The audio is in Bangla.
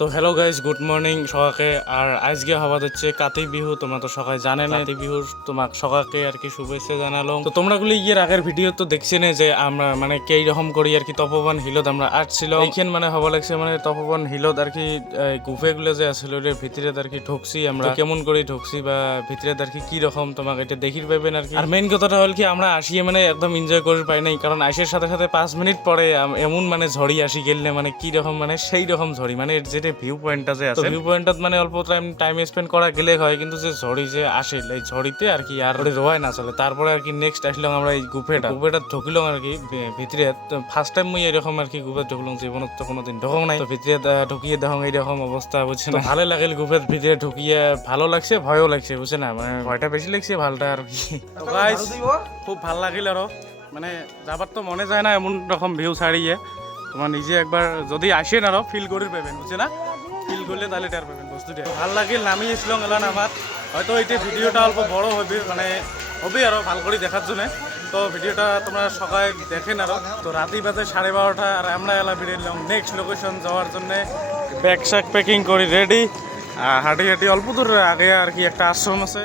তো হ্যালো গাইজ, গুড মর্নিং সকাকে। আর আজকে হওয়া হচ্ছে কাতি বিহু। তোমরা তো সকালে জানে না কাতি বিহুর তোমাক সকাকে আর কি শুভেচ্ছা জানালো। তো তোমরা গুলি ইয়ের আগের ভিডিও তো দেখছি না যে আমরা মানে কেই রকম করি আর কি তপবন হিলত আমরা আসছিল এইখান মানে হওয়া লাগছে মানে তপবন হিলত আর কি গুফে গুলো যে আসলে ওর ভিতরে আর কি ঢুকছি আমরা, কেমন করে ঢুকছি বা ভিতরে আর কি রকম তোমাকে এটা দেখির পাবেন আর কি। আর মেইন কথাটা হল কি আমরা আসিয়ে মানে একদম এনজয় করে পাই নাই, কারণ আইসের সাথে সাথে 5 মিনিট পরে এমন মানে ঝড়ি আসি গেলে মানে কি রকম মানে সেই রকম ঝড়ি মানে যেটা ভিউ পয়েন্টটা যে আছে ভিউ পয়েন্টত মানে অল্প টাইম স্পেন্ড করা গেলে হয়, কিন্তু যে ঝড়ি যে আসে এই ঝড়িতে আর কি আর রোয় না চলে। তারপরে আর কি নেক্সট আসলাম আমরা এই গুফেটা ঢুকিলাম আর কি ভিতরে। ফার্স্ট টাইম মুই এরকম আর কি গুফে ঢুকলাম, জীবনত তো কোনোদিন ঢুকং নাই। তো ভিতরে ঢুকিয়ে দেখো এইরকম অবস্থা, বুঝছে না? ভালো লাগেল গুফের ভিতরে ঢুকিয়ে, ভালো লাগছে ভয়ও লাগছে, বুঝছে না? মানে ভয়টা বেশি লাগছে, ভালোটা আর কি। তো গাইস খুব ভালো লাগিল আরো, মানে যাবার তো মনে যায় না এমন রকম ভিউ ছাড়িয়ে। তোমার নিজে একবার যদি আসেন আরো ফিল করে পাবেন, বুঝছে না? ফিল করলে তাহলে টের পাবেন বস্তুটা। ভাল লাগিল, নামিয়ে এসলাম এলান আমার। হয়তো এইটা ভিডিওটা অল্প বড় হবে, মানে হবে আরো ভাল করে দেখার জন্য। তো ভিডিওটা তোমরা সকালে দেখেন আরো। তো রাতি বাজে 12:30 আর আমরা এলা বেরিয়েলাম নেক্সট লোকেশন যাওয়ার জন্য। ব্যাগ শ্যাক প্যাকিং করি রেডি, হাঁটি হাঁটি অল্প দূর আগে আর কি একটা আশ্রম আছে।